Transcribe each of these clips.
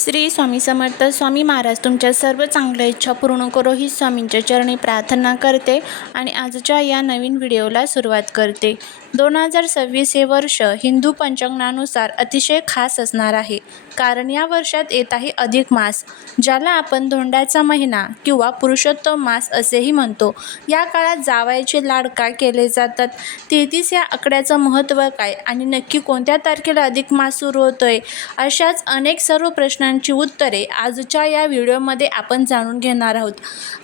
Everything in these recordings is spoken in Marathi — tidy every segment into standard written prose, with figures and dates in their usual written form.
श्री स्वामी समर्थ. स्वामी महाराज तुमच्या सर्व चांगल्या इच्छा पूर्ण करो ही स्वामींच्या चरणी प्रार्थना करते आणि आजच्या या नवीन व्हिडिओला सुरुवात करते. 2026 हे वर्ष हिंदू पंचांगानुसार अतिशय खास असणार आहे, कारण या वर्षात येत आहे अधिक मास, ज्याला आपण धोंड्याचा महिना किंवा पुरुषोत्तम मास असेही म्हणतो. या काळात जावयाचे लाड का केले जातात, 33 या आकड्याचं महत्त्व काय आणि नक्की कोणत्या तारखेला अधिक मास सुरू होतोय, अशाच अनेक सर्व प्रश्नांची उत्तरे आजच्या या व्हिडिओमध्ये आपण जाणून घेणार आहोत.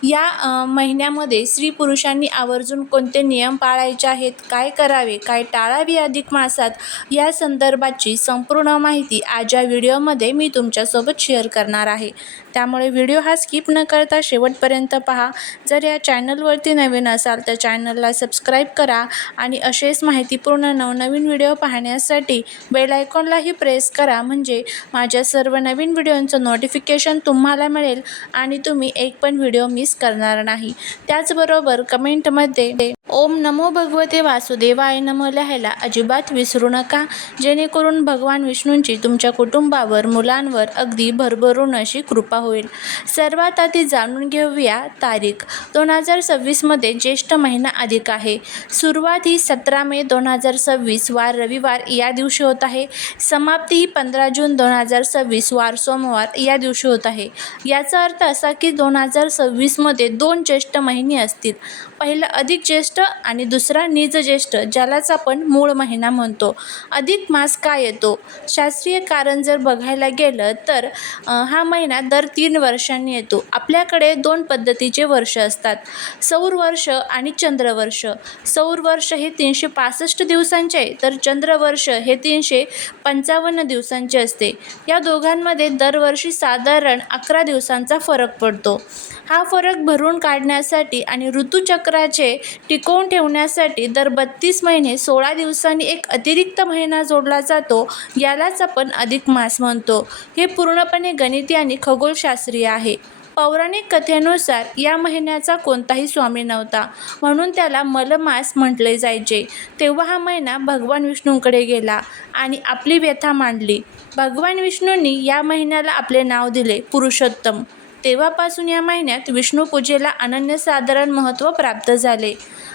या महिन्यामध्ये स्त्री पुरुषांनी आवर्जून कोणते नियम पाळायचे आहेत, काय करावे, काय टाळावे अधिक मासात, या संदर्भाची संपूर्ण माहिती आज या व्हिडिओमध्ये मी तुमच्यासोबत शेअर करणार आहे. त्यामुळे व्हिडिओ हा स्किप न करता शेवटपर्यंत पहा. जर या चॅनलवरती नवीन असाल तर चॅनलला सबस्क्राईब करा आणि असेच माहितीपूर्ण नवनवीन व्हिडिओ पाहण्यासाठी बेल आयकॉनलाही प्रेस करा, म्हणजे माझ्या सर्व नवीन व्हिडिओंचं नोटिफिकेशन तुम्हाला मिळेल आणि तुम्ही एक पण व्हिडिओ मिस करणार नाही. त्याचबरोबर कमेंटमध्ये ओम नमो भगवते वासुदेवाय नमः लिहायला अजिबात विसरू नका, जेणेकरून भगवान विष्णूंची तुमच्या कुटुंबावर, मुलांवर अगदी भरभरून अशी कृपा होईल. सर्वात आधी जाणून घेऊया तारीख. 2026मध्ये ज्येष्ठ महिना अधिक आहे. सुरुवात ही 17 मे 2026 वार रविवार या दिवशी होत आहे. समाप्ती ही 15 जून 2026 वार सोमवार या दिवशी होत आहे. याचा अर्थ असा की 2026मध्ये 2 ज्येष्ठ महिने असतील. पहिला अधिक ज्येष्ठ आणि दुसरा निज ज्येष्ठ, ज्यालाच आपण मूळ महिना म्हणतो. अधिक मास का येतो? शास्त्रीय कारण जर बघायला गेलं तर हा महिना दर 3 वर्षांनी येतो. आपल्याकडे 2 पद्धतीचे वर्ष असतात, सौर वर्ष आणि चंद्रवर्ष. सौर वर्ष हे 365 दिवसांचे, तर चंद्रवर्ष हे 355 दिवसांचे असते. या दोघांमध्ये दरवर्षी साधारण 11 दिवसांचा फरक पडतो. हा फरक भरून काढण्यासाठी आणि ऋतुचक्राचे टिकवून ठेवण्यासाठी दर 32 महिने 16 दिवसांनी एक अतिरिक्त महिना जोडला जातो. यालाच आपण अधिक मास म्हणतो. हे पूर्णपणे गणिती आणि खगोलशास्त्रीय आहे. पौराणिक कथेनुसार या महिन्याचा कोणताही स्वामी नव्हता, म्हणून त्याला मलमास म्हटले जायचे. तेव्हा हा महिना भगवान विष्णूंकडे गेला आणि आपली व्यथा मांडली. भगवान विष्णूंनी या महिन्याला आपले नाव दिले पुरुषोत्तम. तेव्हापासून या महिन्यात विष्णू पूजेला अनन्यसाधारण महत्त्व प्राप्त झाले.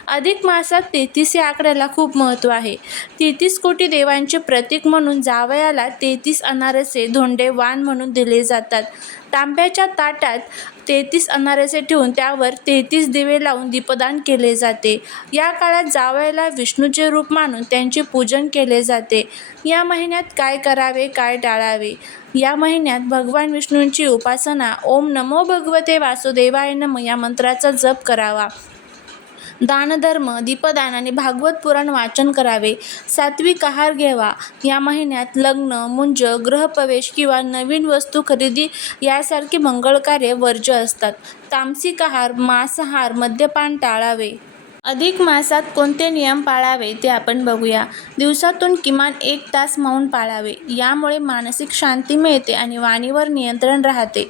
अधिक मासात 33 या आकड्याला खूप महत्त्व आहे. 33 कोटी देवांचे प्रतीक म्हणून जावयाला 33 अनारसे धोंडे वाण म्हणून दिले जातात. तांब्याच्या ताटात 33 अनारसे ठेवून त्यावर 33 दिवे लावून दीपदान केले जाते. या काळात जावयाला विष्णूचे रूप मानून त्यांचे पूजन केले जाते. या महिन्यात काय करावे, काय टाळावे? या महिन्यात भगवान विष्णूंची उपासना ओम नमो भगवते वासुदेवाय नमः या मंत्राचा जप करावा. दानधर्म, दीपदान आणि भागवत पुराण वाचन करावे. सात्विक आहार घ्यावा. या महिन्यात लग्न, मुंज, गृहप्रवेश किंवा नवीन वस्तू खरेदी यासारखी मंगळकार्ये वर्ज्य असतात. तामसिक आहार, मांसाहार, मद्यपान टाळावे. अधिक मासात कोणते नियम पाळावे ते आपण बघूया. दिवसातून किमान 1 तास मौन पाळावे. यामुळे मानसिक शांती मिळते आणि वाणीवर नियंत्रण राहते.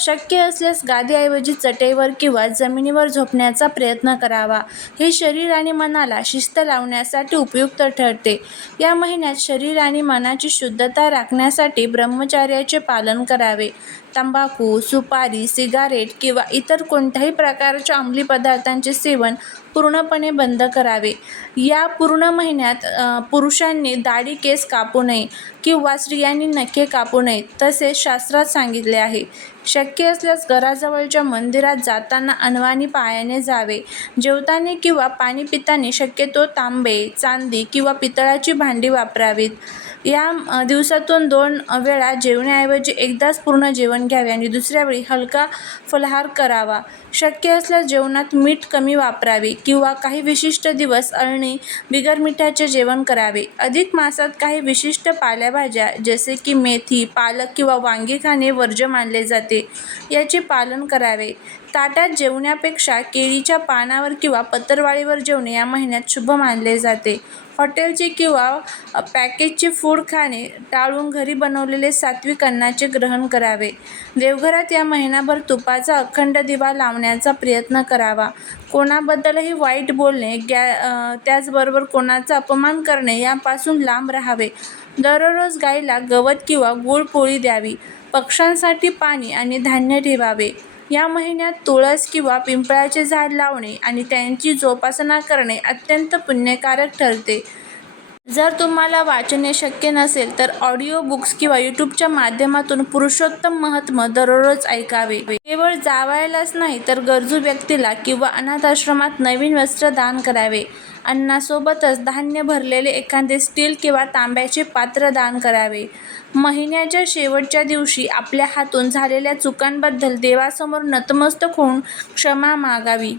शक्य असल्यास गादीऐवजी चटईवर किंवा जमिनीवर झोपण्याचा प्रयत्न करावा. हे शरीर आणि मनाला शिस्त लावण्यासाठी उपयुक्त ठरते. या महिन्यात शरीर आणि मनाची शुद्धता राखण्यासाठी ब्रह्मचर्याचे पालन करावे. तंबाखू, सुपारी, सिगारेट किंवा इतर कोणत्याही प्रकारच्या अंमली पदार्थांचे सेवन पूर्णपणे बंद करावे. या पूर्ण महिन्यात पुरुषांनी दाढी, केस कापू नये किंवा स्त्रियांनी नखे कापू नयेत, तसेच शास्त्रात सांगितले आहे. शक्य असल्यास घराजवळच्या मंदिरात जाताना अनवाणी पायाने जावे. जेवताना किंवा पाणी पिताना शक्यतो तांबे, चांदी किंवा पितळाची भांडी वापरावीत. या दिवसातून 2 वेळा जेवण्याऐवजी एकदाच पूर्ण जेवण घ्यावे आणि दुसऱ्या वेळी हलका फलाहार करावा. शक्य असल्यास जेवणात मीठ कमी वापरावे किंवा काही विशिष्ट दिवस अळणी बिगर मिठाचे जेवण करावे. अधिक मासात काही विशिष्ट पालेभाज्या जसे की मेथी, पालक किंवा वांगी खाणे वर्ज्य मानले जाते. याचे पालन करावे. ताटात जेवण्यापेक्षा केळीच्या पानावर किंवा पत्रावळीवर जेवणे या महिन्यात शुभ मानले जाते. हॉटेलचे किंवा पॅकेजचे फूड खाणे टाळून घरी बनवलेले सात्विक अन्नाचे ग्रहण करावे. देवघरात या महिनाभर तुपाचा अखंड दिवा लावण्याचा प्रयत्न करावा. कोणाबद्दलही वाईट बोलणे, त्याचबरोबर कोणाचा अपमान करणे यापासून लांब राहावे. दररोज गाईला गवत किंवा गूळ पोळी द्यावी. पक्ष्यांसाठी पाणी आणि धान्य ठेवावे. या महिन्यात तुळस किंवा पिंपळाचे झाड लावणे आणि त्यांची जोपासना करणे अत्यंत पुण्यकारक ठरते. जर तुम्हाला वाचणे शक्य नसेल तर ऑडिओ बुक्स किंवा यूट्यूबच्या माध्यमातून पुरुषोत्तम महात्म्य दररोज ऐकावे. केवळ जावयालाच नाही तर गरजू व्यक्तीला किंवा अनाथाश्रमात नवीन वस्त्र दान करावे. अन्नासोबतच धान्य भरलेले एखादे स्टील किंवा तांब्याचे पात्र दान करावे. महिन्याच्या शेवटच्या दिवशी आपल्या हातून झालेल्या चुकांबद्दल देवासमोर नतमस्तक होऊन क्षमा मागावी.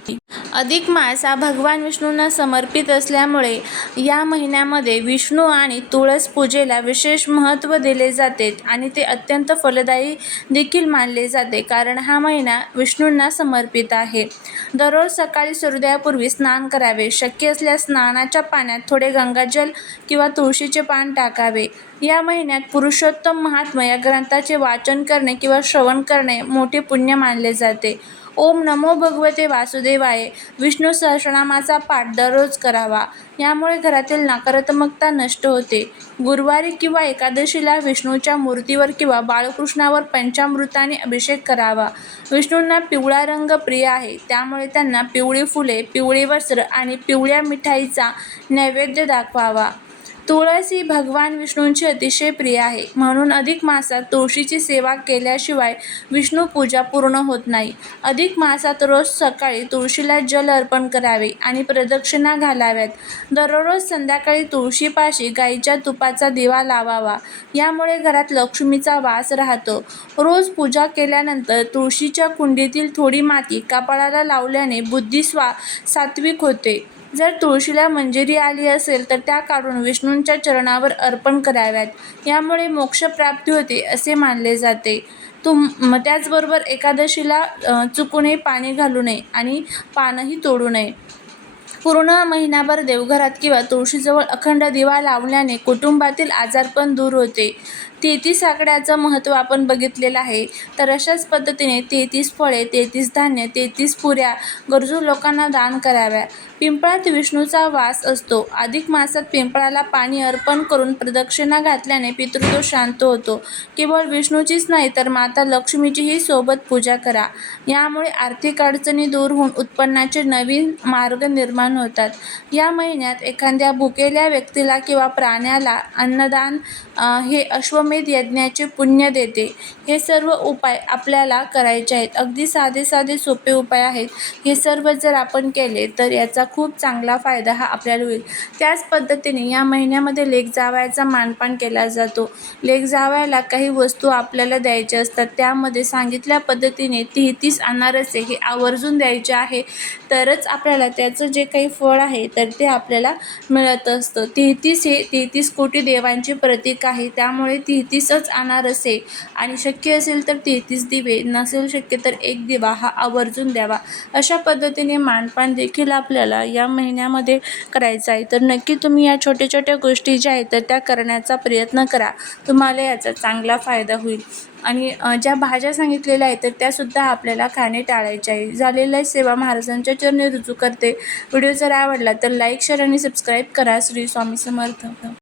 अधिक मास हा भगवान विष्णूंना समर्पित असल्यामुळे या महिन्यामध्ये विष्णू आणि तुळस पूजेला विशेष महत्त्व दिले जाते आणि ते अत्यंत फलदायी देखील मानले जाते, कारण हा महिना विष्णूंना समर्पित आहे. दररोज सकाळी सूर्योदयापूर्वी स्नान करावे. शक्य असल्यास स्नानाच्या पाण्यात थोडे गंगाजल किंवा तुळशीचे पान टाकावे. या महिन्यात पुरुषोत्तम महात्म्य या ग्रंथाचे वाचन करणे किंवा श्रवण करणे मोठे पुण्य मानले जाते. ओम नमो भगवते वासुदेवाय विष्णू सहस्रनामाचा पाठ दररोज करावा. यामुळे घरातील नकारात्मकता नष्ट होते. गुरुवारी किंवा एकादशीला विष्णूच्या मूर्तीवर किंवा बाळकृष्णावर पंचामृताने अभिषेक करावा. विष्णूंना पिवळा रंग प्रिय आहे, त्यामुळे त्यांना पिवळी फुले, पिवळे वस्त्र आणि पिवळ्या मिठाईचा नैवेद्य दाखवावा. तुळस ही भगवान विष्णूंची अतिशय प्रिय आहे, म्हणून अधिक मासात तुळशीची सेवा केल्याशिवाय विष्णू पूजा पूर्ण होत नाही. अधिक मासात रोज सकाळी तुळशीला जल अर्पण करावे आणि प्रदक्षिणा घालाव्यात. दररोज संध्याकाळी तुळशीपाशी गाईच्या तुपाचा दिवा लावावा. यामुळे घरात लक्ष्मीचा वास राहतो. रोज पूजा केल्यानंतर तुळशीच्या कुंडीतील थोडी माती कपाळाला लावल्याने बुद्धी सात्विक होते. जर तुळशीला मंजिरी आली असेल तर त्या काढून विष्णूंच्या चरणावर अर्पण कराव्यात. यामुळे मोक्षप्राप्ती होते असे मानले जाते. त्याचबरोबर एकादशीला चुकूनही पाणी घालू नये आणि पानही तोडू नये. पूर्ण महिनाभर देवघरात किंवा तुळशीजवळ अखंड दिवा लावल्याने कुटुंबातील आजारपण दूर होते. 33 आकड्याचं महत्त्व आपण बघितलेलं आहे. तर अशाच पद्धतीने 33 फळे, 33 धान्य, 33 पुऱ्या गरजू लोकांना दान कराव्या. पिंपळात विष्णूचा वास असतो. अधिक मासात पिंपळाला पाणी अर्पण करून प्रदक्षिणा घातल्याने पितृदोष शांत होतो. केवळ विष्णूचीच नाही तर माता लक्ष्मीचीही सोबत पूजा करा. यामुळे आर्थिक अडचणी दूर होऊन उत्पन्नाचे नवीन मार्ग निर्माण होतात. या महिन्यात एखाद्या भुकेल्या व्यक्तीला किंवा प्राण्याला अन्नदान हे अश्वमेध यज्ञाचे पुण्य देते. हे सर्व उपाय आपल्याला करायचे आहेत. अगदी साधे सोपे उपाय आहेत. हे सर्व जर आपण केले तर याचा खूप चांगला फायदा हा आपल्याला होईल. त्याच पद्धतीने या महिन्यामध्ये लेक जावयाचा मानपान केला जातो. लेक जावयाला काही वस्तू आपल्याला द्यायच्या असतात. त्यामध्ये सांगितल्या पद्धतीने 33 अनारसे हे आवर्जून द्यायचे आहे, तरच आपल्याला त्याचं जे काही फळ आहे तर ते आपल्याला मिळत असतं. 33 हे 33 कोटी देवांचे प्रतीक आहे. त्यामुळे 33च अनारसे आणि शक्य असेल तर 33 दिवे, नसेल शक्य तर एक दिवा हा आवर्जून द्यावा. अशा पद्धतीने मानपान देखील आपल्याला या महिन्यामध्ये करायचं आहे. तर नक्की तुम्ही या छोट्या गोष्टी ज्या आहेत तर त्या करण्याचा प्रयत्न करा. तुम्हाला याचा चांगला फायदा होईल. आणि ज्या भाज्या सांगितलेल्या आहेत तर त्यासुद्धा आपल्याला खाणे टाळायचे आहे. झालेल्या सेवा महाराजांच्या चरणी रुजू करते. व्हिडिओ जर आवडला तर लाईक, शेअर आणि सबस्क्राईब करा. श्री स्वामी समर्थ.